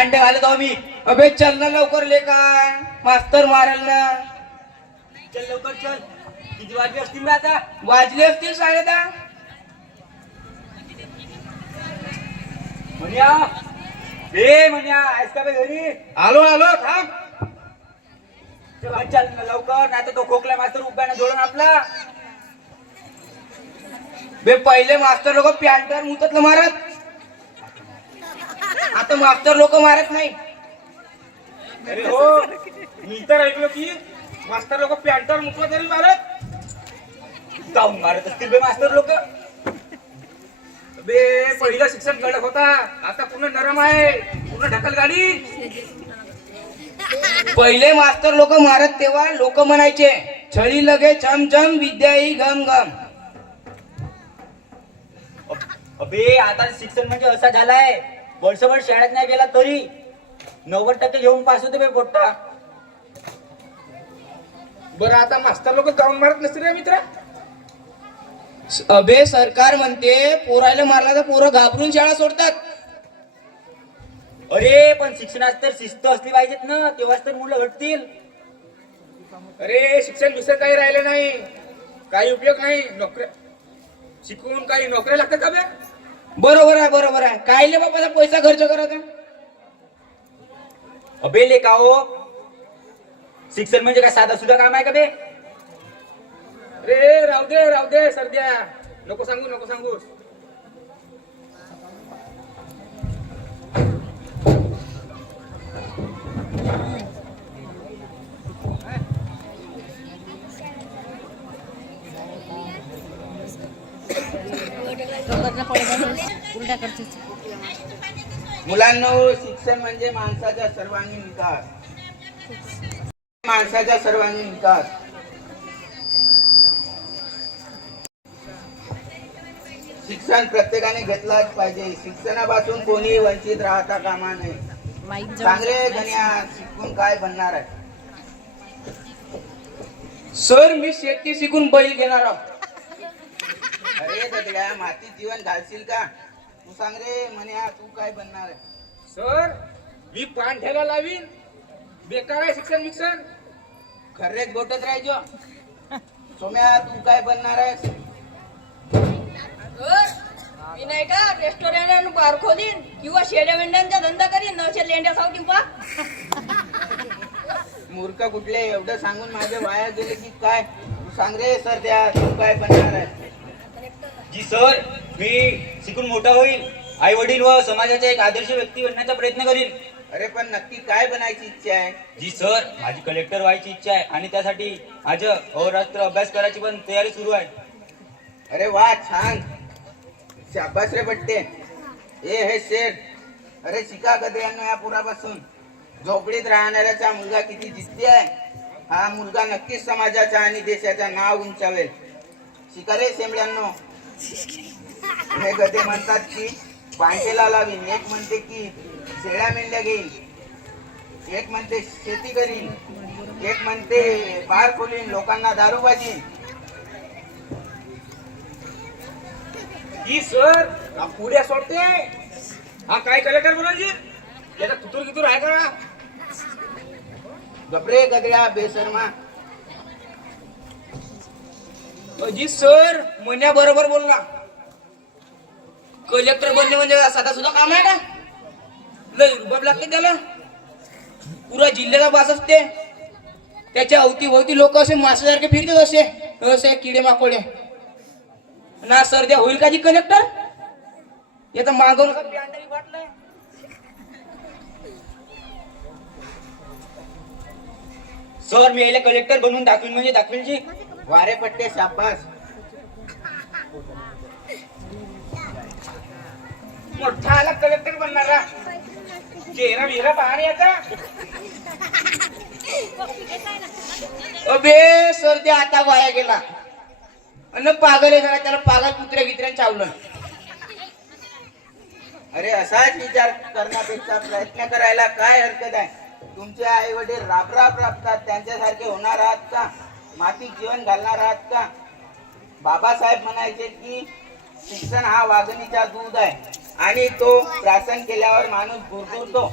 Pant घालत आहो मी. अबे चल ना लवकर लेका, मास्तर मारेल ना. चल लवकर चल. किती वाजले असतील ना आता? वाजले असतील 10:30. म्हण्या ए म्हण्या आहेस का बे घरी? आलो आलो थांब. चल ना लवकर, नाही तर तो खोकला मास्तर उभ्यानं जोडून आपला. बे पहिले मास्तर लोक पॅन्टवर मुततलं मारत, आता मास्तर लोक मारत नाही. अरे हो, मी तर ऐकलो की मास्तर लोक पॅन्टवर मुकवा तरी मारत. जाऊन मारत असतील बे मास्तर लोक. बे पहिला शिक्षण कडक होता, आता पूर्ण नरम आहे, पूर्ण ढकल गाडी. पहिले मास्तर लोक मारत तेव्हा लोक म्हणायचे छळी लगे चमचम विद्या ही घम घम. अबे आता शिक्षण म्हणजे असा झालाय, वर्षभर शाळेत नाही गेला तरी 90% घेऊन पास होते बे पोट्टा. बरं आता मास्तर लोक जाऊन मारत नसतील रे मित्रा. अबे सरकार म्हणते पोरायला मारला तर पोरं घाबरून शाळा सोडतात. अरे पण शिक्षणात तर शिस्त असली पाहिजेत ना, तेव्हाच तर मुलं घडतील. अरे शिक्षण दुसरं काही राहिलं नाही, काही उपयोग नाही. नोकऱ्या शिकून काही नोकऱ्या लागतात का बे? बरोबर आहे बरोबर आहे. कायले बाबा पैसा खर्च करत आहे. अबे लेका हो, शिक्षण म्हणजे काय साधा सुद्धा काम आहे का बे? अरे राहू दे सर्द्या, नको सांगू. मुलांनो, शिक्षण म्हणजे माणसाचा सर्वांगीण विकास. माणसाचा सर्वांगीण विकास. शिक्षण प्रत्येकाने घेतलाच पाहिजे. शिक्षणापासून कोणी वंचित राहता कामा नये. चांगले गण्या शिकून काय बनणार आहे? सर मी शेती शिकून बैल घेणार आहोत. अरे दगड्या, मातीत जीवन घालशील का? तू सांग रे म्हण्या, तू काय बनणार आहे? सर मी पान ठेला लावीन. बेकार आहे शिक्षण. खर्रेच बोटत राहायचो. सोम्या तू काय बनणार आहेस? मी नाही का रेस्टॉरंट आणि बार खोलीन किंवा शेड्या मेंढ्यांचा धंदा करीन. अशा लेंड्या सावटी पा. मूर्ख कुठले, एवढं सांगून माझे वाया गेले की काय? तू सांग रे सर, त्या तू काय बनणार आहे? जी सर, मी शिकून मोठा होईल, आई वडील व समाजाचा एक आदर्श व्यक्ती बनण्याचा प्रयत्न करीन. अरे पण नक्की काय बनायची इच्छा आहे? जी सर, माझी कलेक्टर व्हायची इच्छा आहे आणि त्यासाठी माझं अहोरात्र अभ्यास करायची पण तयारी सुरू आहे. अरे वा, छान, शाबास रे बट्टे. हे शेर. अरे शिका कधी यांना या पुरापासून. झोपडीत राहणाऱ्याचा मुलगा किती जिद्दी आहे. हा मुलगा नक्कीच समाजाचा आणि देशाचा नाव उंचावेल. शिका रे शेंबड्यांनो. हे गधे म्हणतात की पांठेला लावीन, एक म्हणते की शेळ्या मेंढ्या घेईन, एक म्हणते शेती करीन, एक म्हणते बार खोलीन, लोकांना दारू बाजीन. ही सर पुढे सोडते. हा काय कलेक्टर बोलायची? याचा तुतूर आहे का? गबरे गदड्या बेशर्मा. अजी सर, म्हण्या बरोबर बोलला. कलेक्टर बनणे म्हणजे साधा सुद्धा काम आहे का? लय रुबाब लागते त्याला. पुरा जिल्ह्याचा बास असते. त्याच्या अवतीभोवती लोक असे माशासारखे फिरतात, असे किडे माकोडे. ना सर द्या होईल का जी कलेक्टर? येतं मागवून वाटलंय. सर मी याला कलेक्टर बनवून दाखवीन म्हणजे दाखवीन जी. वारे पट्टे, शाबास. मोठा आला कलेक्टर बनणारा. चेहरा विरा पाहणे आता. अबे सर ते आता वाया गेला. अन पागल आहे जरा, त्याला पागल कुत्र्या गित्र्या चावलं. अरे असाच विचार करण्यापेक्षा प्रयत्न करायला काय हरकत आहे? तुमचे आई वडील राबतात, त्यांच्यासारखे होणार आहात का? मातीत जीवन घालणार आहात का? बाबासाहेब म्हणायचे की शिक्षण हा वाघिणीचा दूध आहे आणि तो प्राशन केल्यावर माणूस गुरगुरतो.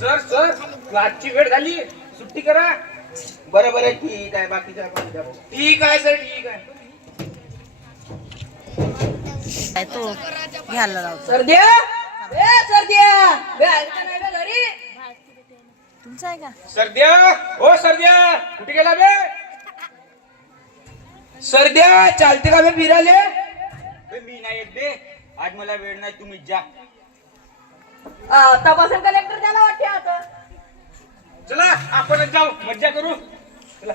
सर सर क्लासची वेळ झाली, सुट्टी करा. बरं बरं ठीक आहे, बाकीचं आपण उद्या बघू. ठीक आहे सर, ठीक आहे. तो घ्यायला लावतो. सर्द्या ए सर्द्या बे ऐका नाही बे घरी. तुमचा आहे का? सर्द्या, ओ सर्द्या, कुठे गेला बे? सर्द्या, चालते का बे फिराले? बे, मी नाही येत बे, आज मला वेळ नाही, तुम्ही जा. तपासून कलेक्टर त्याला वाटते आता. चला आपणच जाऊ, मज्जा करू. चला.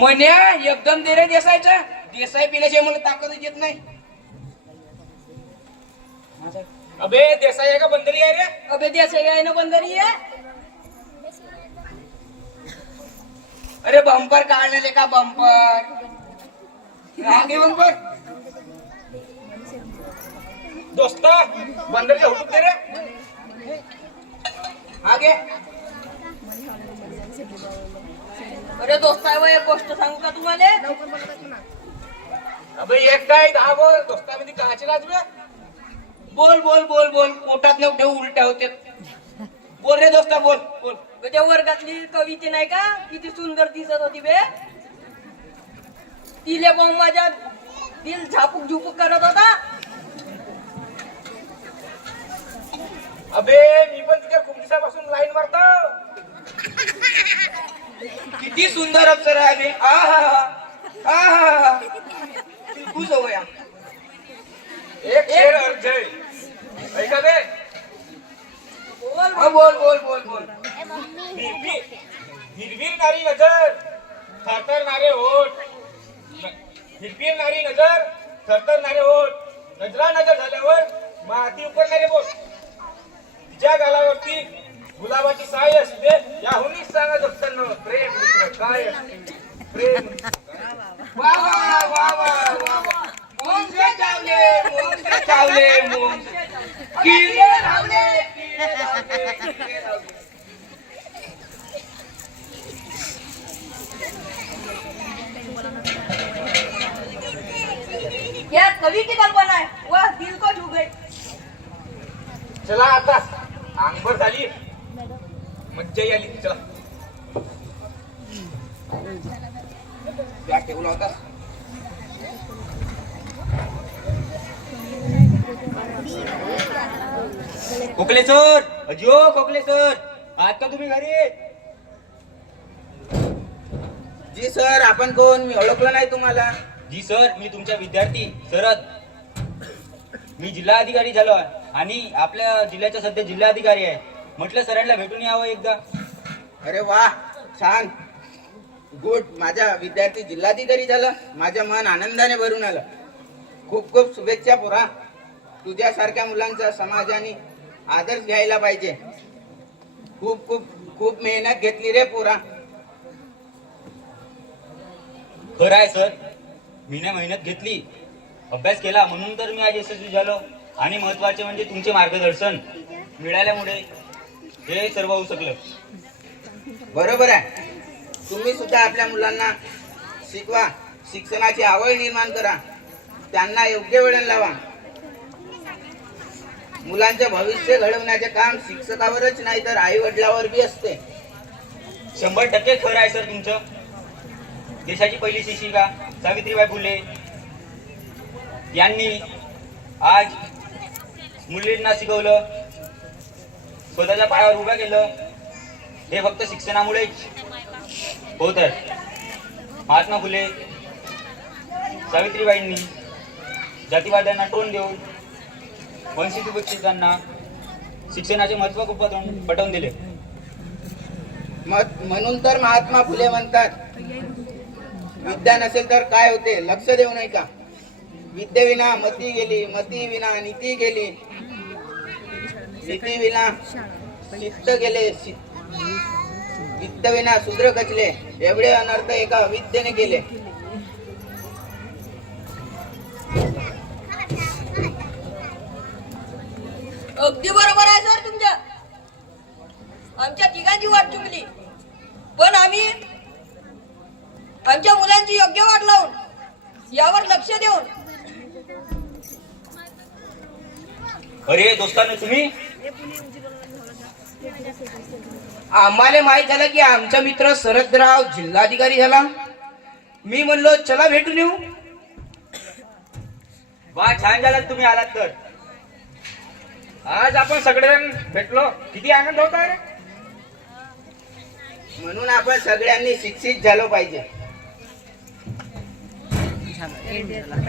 म्हण्या एकदम दे रे देसाईचा. देसाई पिल्याशिवाय मला ताकदच येत नाही. अबे देसाई आहे का बंदरी आहे रे? अबे देसाई आहे ना बंदरी आहे. अरे बंपर काढलेले का बंपर? रागे बंपर. दोस्ता बंदरच्या हुकूम दे रे. आगे. अरे दोस्ता एक गोष्ट सांगू का तुम्हाला? अबे एक काय 10 बोल. दोस्तामध्ये काचे लाजवे? बोल बोल बोल बोल. पोटात न ठेव, उलट्या होते. बोल रे दोस्ता, बोल बोल. त्या वर्गातली कविते नाही का किती सुंदर दिसत होती बे. तिले पाहून माझ्या दिल झापूक झुपूक करत होता. अबे मी पण तिथे खूप दिवसापासून लाईन मारतो. किती सुंदर अप्सरा आहे बे. आहा खुश हो गया. एक शेर अर्जय ऐका बे. बोल बोल बोल बोल. हिरवीरणारी नजर, थरथरणारे होठ. हिरवीरणारी नजर, थरथरणारे होठ. नजरा नजर झाल्यावर माती उकरणारे बोट. तिच्या गालावरती गुलाबाची साय असते. याहूनच सांगा दोस्तांनो, प्रेम मित्र काय असते. प्रेम. वा वा वा वा वा. मोंगे चावले, मोंगे चावले, मोंगे किडे धावले, किडे धावले, किडे धावले. या कवी की कल्पना आहे. वाह दिल को छू गई. चला आता अंगभर झाली, मज्जा आली. चला बॅग टेबल होता. खोकले सर, अजिओ खोकले सर, आहात का तुम्ही घरी? जी सर, आपण कोण? मी ओळखलं नाही तुम्हाला. जी सर, मी तुमचा विद्यार्थी शरद. मी जिल्हाधिकारी झालो आणि आपल्या जिल्ह्याचा सध्या जिल्हाधिकारी आहे. म्हटलं सरांना भेटून यावं एकदा. अरे वा, छान, गुड. माझा विद्यार्थी जिल्हाधिकारी झाला, माझं मन आनंदाने भरून आलं. खूप खूप शुभेच्छा पोरा. तुझ्यासारख्या मुलांचा समाजाने आदर्श घ्यायला पाहिजे. खूप खूप खूप मेहनत घेतली रे पोरा. खरं आहे सर, मी ना मेहनत घेतली, अभ्यास केला, म्हणून तर मी आज यशस्वी झालो. आणि महत्वाचे म्हणजे तुमचे मार्गदर्शन मिळाल्यामुळे हे सर्व होऊ शकलं. बरोबर आहे. तुम्ही सुद्धा आपल्या मुलांना शिकवा, शिक्षणाची आवड निर्माण करा, त्यांना योग्य वळण लावा. मुलांचे भविष्य घडवण्याचे काम शिक्षकावरच नाही तर आई वडिलावर बी असते. 100% खरं आहे सर तुमचं. देशाची पहिली शिक्षिका सावित्रीबाई फुले यांनी आज मुलींना शिकवलं, स्वतःच्या पायावर उभं केलं. हे फक्त शिक्षणामुळेच होत आहे. महात्मा फुले सावित्रीबाईंनी जातीवाद्यांना तोंड देऊन वंचित उपस्थितांना शिक्षणाचे महत्त्व खूप पटवून दिले. म्हणून तर महात्मा फुले म्हणतात, विद्या नसेल तर काय होते, लक्ष देऊ नये का. विद्येविना मती गेली, मती विना नीती गेली, नीती विना चित्त गेले, वित्तविना शूद्र कचले एवढे अनर्थ एका अविद्येने केले. अगदी बरोबर आहे सर तुमच्या. आमच्या तिघांची वाट चुकली, पण आम्ही आमच्या मुलांची योग्य वाट लावून यावर लक्ष देऊन. अरे दोस्तांनो, तुम्ही आम्हाला माहित झालं की आमचा मित्र शरदराव जिल्हाधिकारी झाला. मी म्हणलो चला भेटून येऊ. वा, छान झालात तुम्ही आलात तर. आज आपण सगळेजण भेटलो, किती आनंद होत आहे. म्हणून आपण सगळ्यांनी शिक्षित झालो पाहिजे. झालं, एंड झाला.